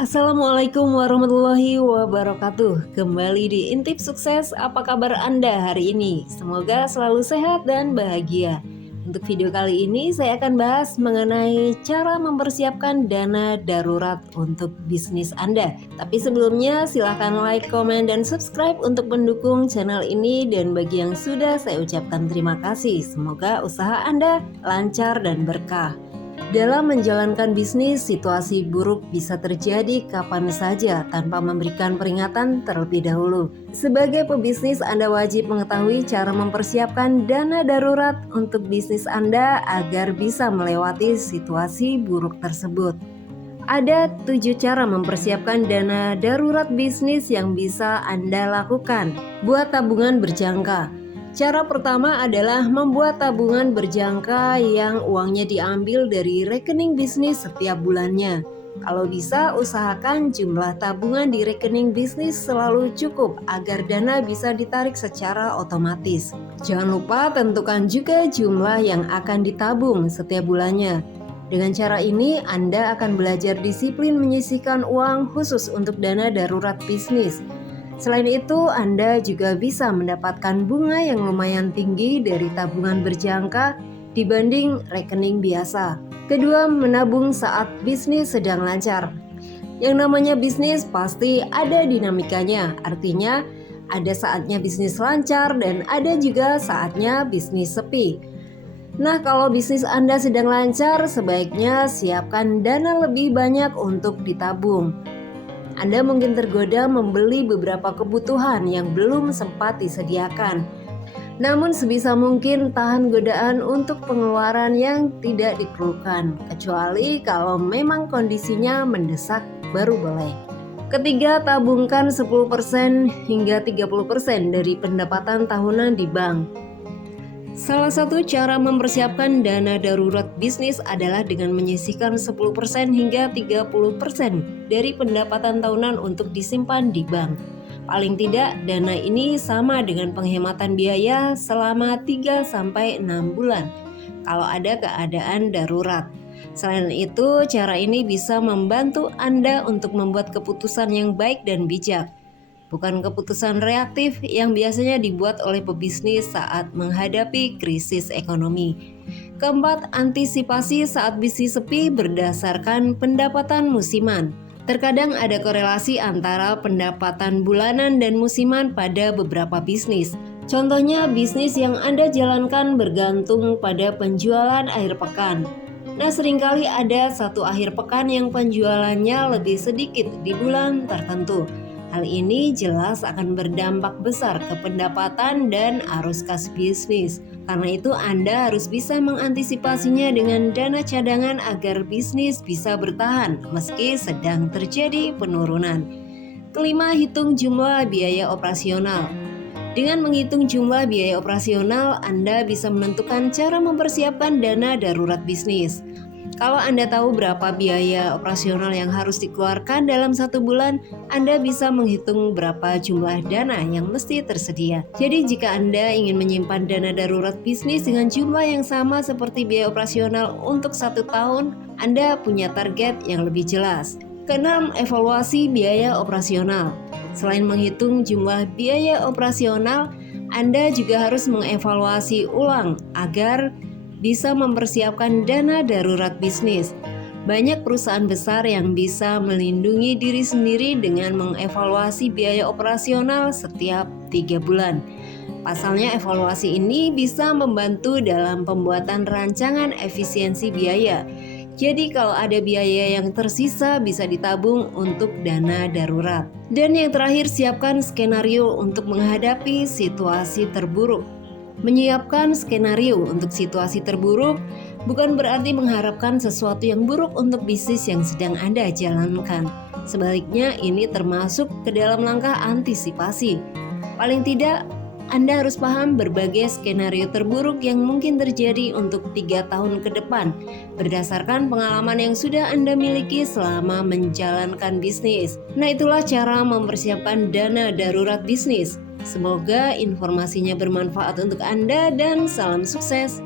Assalamualaikum warahmatullahi wabarakatuh. Kembali di Intip Sukses. Apa kabar Anda hari ini? Semoga selalu sehat dan bahagia. Untuk video kali ini saya akan bahas mengenai cara mempersiapkan dana darurat untuk bisnis Anda. Tapi sebelumnya silahkan like, komen, dan subscribe untuk mendukung channel ini. Dan bagi yang sudah, saya ucapkan terima kasih. Semoga usaha Anda lancar dan berkah. Dalam menjalankan bisnis, situasi buruk bisa terjadi kapan saja tanpa memberikan peringatan terlebih dahulu. Sebagai pebisnis, Anda wajib mengetahui cara mempersiapkan dana darurat untuk bisnis Anda agar bisa melewati situasi buruk tersebut. Ada 7 cara mempersiapkan dana darurat bisnis yang bisa Anda lakukan. Buat tabungan berjangka. Cara pertama adalah membuat tabungan berjangka yang uangnya diambil dari rekening bisnis setiap bulannya. Kalau bisa, usahakan jumlah tabungan di rekening bisnis selalu cukup agar dana bisa ditarik secara otomatis. Jangan lupa tentukan juga jumlah yang akan ditabung setiap bulannya. Dengan cara ini, Anda akan belajar disiplin menyisihkan uang khusus untuk dana darurat bisnis. Selain itu, Anda juga bisa mendapatkan bunga yang lumayan tinggi dari tabungan berjangka dibanding rekening biasa. Kedua, menabung saat bisnis sedang lancar. Yang namanya bisnis pasti ada dinamikanya, artinya ada saatnya bisnis lancar dan ada juga saatnya bisnis sepi. Nah, kalau bisnis Anda sedang lancar, sebaiknya siapkan dana lebih banyak untuk ditabung. Anda mungkin tergoda membeli beberapa kebutuhan yang belum sempat disediakan. Namun sebisa mungkin tahan godaan untuk pengeluaran yang tidak diperlukan, kecuali kalau memang kondisinya mendesak baru boleh. Ketiga, tabungkan 10% hingga 30% dari pendapatan tahunan di bank. Salah satu cara mempersiapkan dana darurat bisnis adalah dengan menyisihkan 10% hingga 30% dari pendapatan tahunan untuk disimpan di bank. Paling tidak, dana ini sama dengan penghematan biaya selama 3-6 bulan kalau ada keadaan darurat. Selain itu, cara ini bisa membantu Anda untuk membuat keputusan yang baik dan bijak. Bukan keputusan reaktif yang biasanya dibuat oleh pebisnis saat menghadapi krisis ekonomi. Keempat, antisipasi saat bisnis sepi berdasarkan pendapatan musiman. Terkadang ada korelasi antara pendapatan bulanan dan musiman pada beberapa bisnis. Contohnya, bisnis yang Anda jalankan bergantung pada penjualan akhir pekan. Nah, seringkali ada satu akhir pekan yang penjualannya lebih sedikit di bulan tertentu. Hal ini jelas akan berdampak besar ke pendapatan dan arus kas bisnis. Karena itu Anda harus bisa mengantisipasinya dengan dana cadangan agar bisnis bisa bertahan meski sedang terjadi penurunan. Kelima, hitung jumlah biaya operasional. Dengan menghitung jumlah biaya operasional, Anda bisa menentukan cara mempersiapkan dana darurat bisnis. Kalau Anda tahu berapa biaya operasional yang harus dikeluarkan dalam 1 bulan, Anda bisa menghitung berapa jumlah dana yang mesti tersedia. Jadi jika Anda ingin menyimpan dana darurat bisnis dengan jumlah yang sama seperti biaya operasional untuk 1 tahun, Anda punya target yang lebih jelas. Keenam, evaluasi biaya operasional. Selain menghitung jumlah biaya operasional, Anda juga harus mengevaluasi ulang agar bisa mempersiapkan dana darurat bisnis. Banyak perusahaan besar yang bisa melindungi diri sendiri dengan mengevaluasi biaya operasional setiap 3 bulan. Pasalnya, evaluasi ini bisa membantu dalam pembuatan rancangan efisiensi biaya. Jadi kalau ada biaya yang tersisa bisa ditabung untuk dana darurat. Dan yang terakhir, siapkan skenario untuk menghadapi situasi terburuk. Menyiapkan skenario untuk situasi terburuk bukan berarti mengharapkan sesuatu yang buruk untuk bisnis yang sedang Anda jalankan. Sebaliknya, ini termasuk ke dalam langkah antisipasi. Paling tidak, Anda harus paham berbagai skenario terburuk yang mungkin terjadi untuk 3 tahun ke depan berdasarkan pengalaman yang sudah Anda miliki selama menjalankan bisnis. Nah, itulah cara mempersiapkan dana darurat bisnis. Semoga informasinya bermanfaat untuk Anda dan salam sukses.